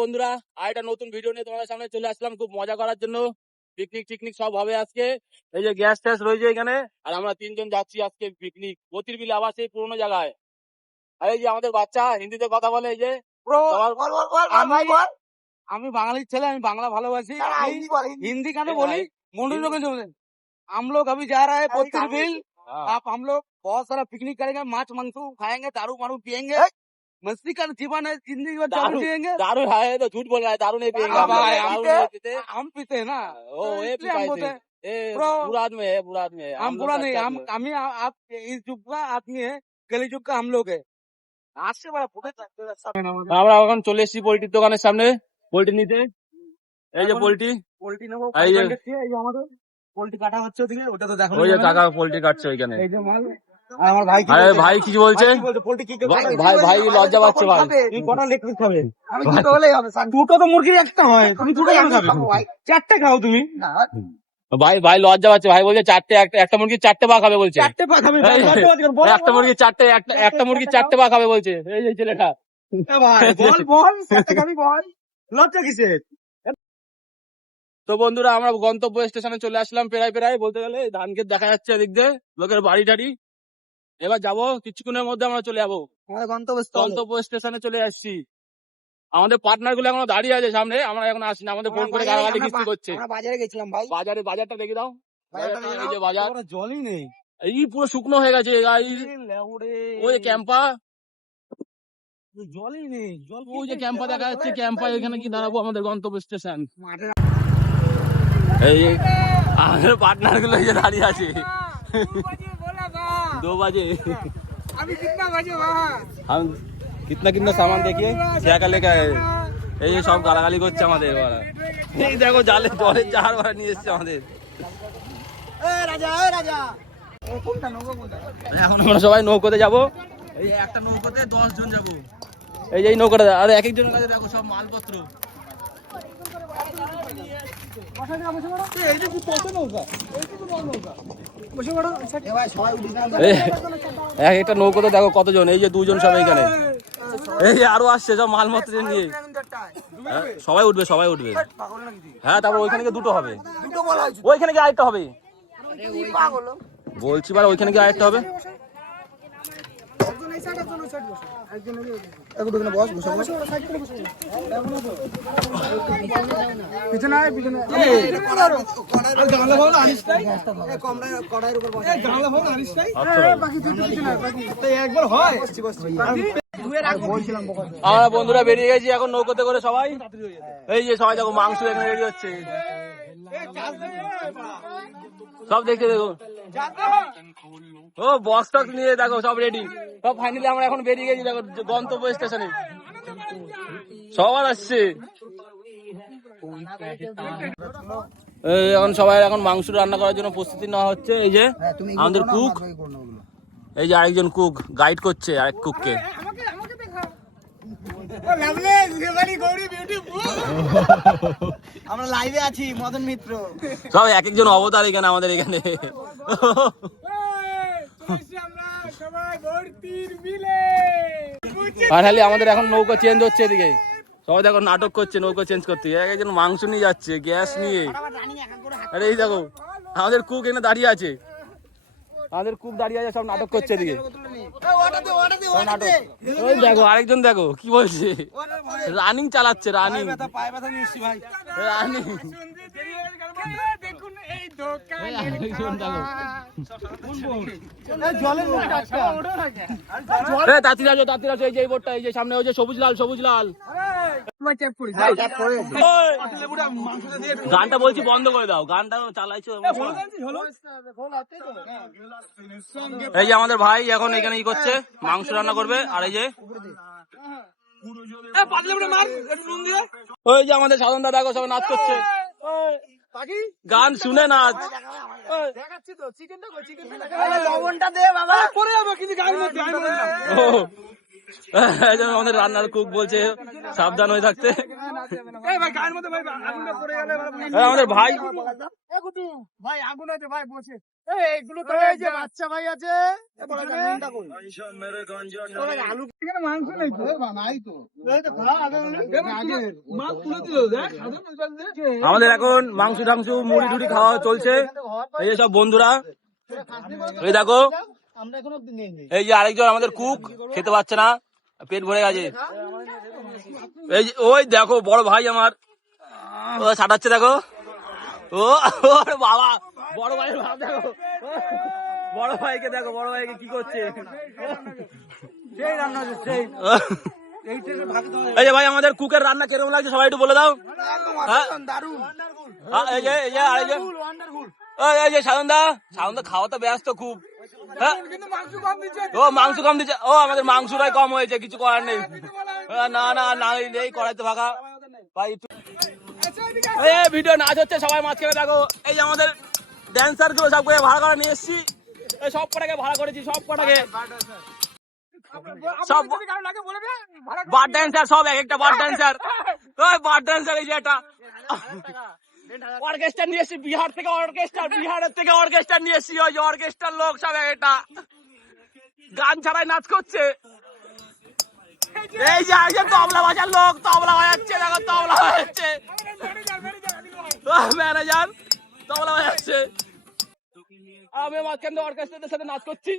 বন্ধুরা, আর একটা নতুন ভিডিও নিয়ে তোমাদের সামনে চলে আসলাম খুব মজা করার জন্য। পিকনিক টিকনিক সব হবে আজকে। এই যে গ্যাস ট্যাস রয়েছে এখানে, আর আমরা তিনজন যাচ্ছি আজকে পিকনিক বতির বিলে, আবার সেই পুরোনো জায়গায়। আর এই যে আমাদের বাচ্চা হিন্দিতে কথা বলে। এই যে আমি বাঙালির ছেলে, আমি বাংলা ভালোবাসি। हिंदी कहते बोली हम लोग अभी जा रहे हैं पोतिर बिल। आप हम लोग बहुत सारा पिकनिक करेंगे, माछ मांस खाएंगे, दारू मारू पियेंगे। मस्ती का जीवन है, जिंदगी में दारू पियेंगे। दारू है तो झूठ बोल रहा है, दारू नहीं पियेंगे। हम पीते हैं ना, बुराद में है, बुराद में है। हम बुरा नहीं, हम आप इस युग का आदमी है, कली युग का हम लोग है। आज से बड़ा আমরা এখন চলে এসেছি পোল্ট্রির দোকানের সামনে পোল্ট্রি নিতে। এই যে পোল্ট্রি নেবো, এই যে আমাদের পোল্ট্রি কাটা হচ্ছে ওদিকে, ওটা তো দেখো। ওই যে কাকা পোল্ট্রি কাটছে ওইখানে। এই যে মাল আমার ভাই। আরে ভাই কি বলছে? পোল্ট্রি কি ভাই লজ্জা পাচ্ছে ভাই। তুই কটা লেগ পিস খাবে? আমি দুটো হলেই হবে। দুটো তো মুরগির একটা হয়, তুমি দুটো কেন খাবে? চারটে খাও তুমি। ভাই লজ্জা পাচ্ছে। ভাই বলছে চারটে, একটা মুরগি চারটে পা খাবে বলছে। চারটে পা খাবে? একটা মুরগি চারটে, একটা মুরগি চারটে পা খাবে বলছে এই যে ছেলেটা। বল চারটে খাবি, বল লজ্জা কিসের? তো বন্ধুরা, আমরা গন্তব্য স্টেশনে চলে আসলাম। প্রায় বলতে গেলে ধান ক্ষেত দেখা যাচ্ছে এদিক দিয়ে, লোকের বাড়ি টাড়ি। এবার যাবো কিছুক্ষণের মধ্যে, আমরা চলে যাবো গন্তব্য স্টেশনে চলে আসছি। আমাদের পার্টনার গুলো এখনো দাঁড়িয়ে আছে সামনে, আমরা এখন আসি না। আমাদের ফোন করে গালাগালি কিস্তি করছে। বাজারে গেছিলাম ভাই, বাজারটা দেখে দাও। এই যে বাজার, জলই নেই, এই পুরো শুকনো হয়ে গেছে। ওই ক্যাম্পা, জলই নেই। ওই যে ক্যাম্পা দেখা যাচ্ছে, ক্যাম্পা এখানে কি দাঁড়াবো? আমাদের গন্তব্য স্টেশন। এই আমাদের পার্টনার গুলো এই যে দাঁড়িয়ে আছে। 2 बजे अभी कितना बजे वहाँ हम कितना सामान देखिए क्या कर लेके आए। এই যে সব গালাগালি করছে আমাদের। এই দেখো জালে জলে 4 বার নিয়ে এসছে আমাদের। এখন আমরা সবাই নৌকোতে যাবো। এই একটা নৌকোতে 10 জন যাবো। এই যে নৌকাটা, আর এক একজন কাছে দেখো সব মালপত্র। এক একটা নৌকোতে দেখো কতজন। এই যে 2 জন সব এইখানে, এই আরো আসছে সব মালপত্র নিয়ে। সবাই উঠবে। হ্যাঁ, তারপর ওইখানে গিয়ে 2টো হবে, ওইখানে গিয়ে আরেকটা হবে। বলছি বার ওইখানে গিয়ে আরেকটা হবে। আমরা বন্ধুরা বেরিয়ে গেছি এখন নৌকোতে করে সবাই। এই যে সবাই দেখো মাংস এখানে রেডি হচ্ছে, সব দেখতে দেখো। ও বক্স টক্স নিয়ে দেখো সব রেডি, সব ফাইনালি আমরা এখন বেরিয়ে গেছি দেখো গন্তব্য স্টেশনে। সবার আসছে এখন, সবাই এখন মাংস রান্না করার জন্য প্রস্তুতি নেওয়া হচ্ছে। এই যে আমাদের কুক, এই যে আরেকজন কুক গাইড করছে আরেক কুককে। আমরা লাইভে আছি, মদন মিত্র সব এক একজন অবতার এখানে আমাদের এখানে। ফাইনালি আমাদের এখন নৌকা চেঞ্জ হচ্ছে এদিকে, সবাই দেখো নাটক করছে নৌকা চেঞ্জ করতে। এক একজন মাংস নিয়ে যাচ্ছে, গ্যাস নিয়ে। আরে এই দেখো আমাদের কুক এখানে দাঁড়িয়ে আছে, সব নাটক করছে এদিকে। ওই দেখো আরেকজন দেখো কি বলছে, রানিং চালাচ্ছে, রানিং। তাড়াতাড়ি আসো, এই যে বোটটা, এই যে সামনে ওই যে সবুজ লাল। গানটা বলছি বন্ধ করে দাও, গানটা চালাইছো। এই যে আমাদের ভাই এখন এখানে কি করছে, মাংস রান্না করবে। আর এই যে ওই যে আমাদের সাধন দাদা সবাই নাচ করছে, গান শুনে নাচ। এই জন্য আমাদের রান্নার কুক বলছে সাবধান হয়ে থাকতে। আমাদের ভাই ভাই আগুন আছে ভাই বসে এইগুলো তো এই যে বাচ্চা ভাই আছে মাংস নেই তো নাই তো আমাদের এখন মাংস টাংস মুড়ি টুড়ি খাওয়া চলছে। এই যে সব বন্ধুরা, এই দেখো এই যে আরেকজন আমাদের কুক খেতে পাচ্ছে না, পেট ভরে গেছে। এই যে ওই দেখো বড় ভাই আমার ছাটাচ্ছে, দেখো ও বাবা, বড় ভাইয়ের ভাব দেখো, বড় ভাইকে দেখো, বড় ভাইকে কি করছে। এই যে ভাই আমাদের কুকের রান্না কিরকম লাগছে সবাই একটু বলে দাও। এই যে আরেকজন, এই যে সাধনদা খাওয়া তো ব্যস্ত খুব। ও মাংস কম দিচ্ছে, ও আমাদের মাংসটাই কম হয়েছে, কিছু করার নেই। না না না নেই, কড়াইতে ফাঁকা ভাই। এই ভিডিও নাচ হচ্ছে, সবাই মাঝখানে দেখো। এই যে আমাদের ড্যান্সার গুলো সব করে ভাড়া করে নিয়ে এসছি, সব কটাকে ভাড়া করেছি, সব কটাকে সব বার ড্যান্সার, সব এক একটা বার ড্যান্সার। ওই বার ড্যান্সার, এই যে একটা অর্কেস্ট্রা নিয়ে এসছি বিহার থেকে, বিহারের থেকে অর্কেস্ট্রা নিয়ে এসছি। ওই যে অর্কেস্ট্রার লোক সব এক একটা গান ছাড়াই নাচ করছে। এই যে একজন তবলা বাজার লোক, তবলা বাজাচ্ছে, দেখো তবলা বাজাচ্ছে, ম্যানেজার তবলা বাজাচ্ছে। আমি মাঝখান অর্কেস্ট্রাদের সাথে নাচ করছি।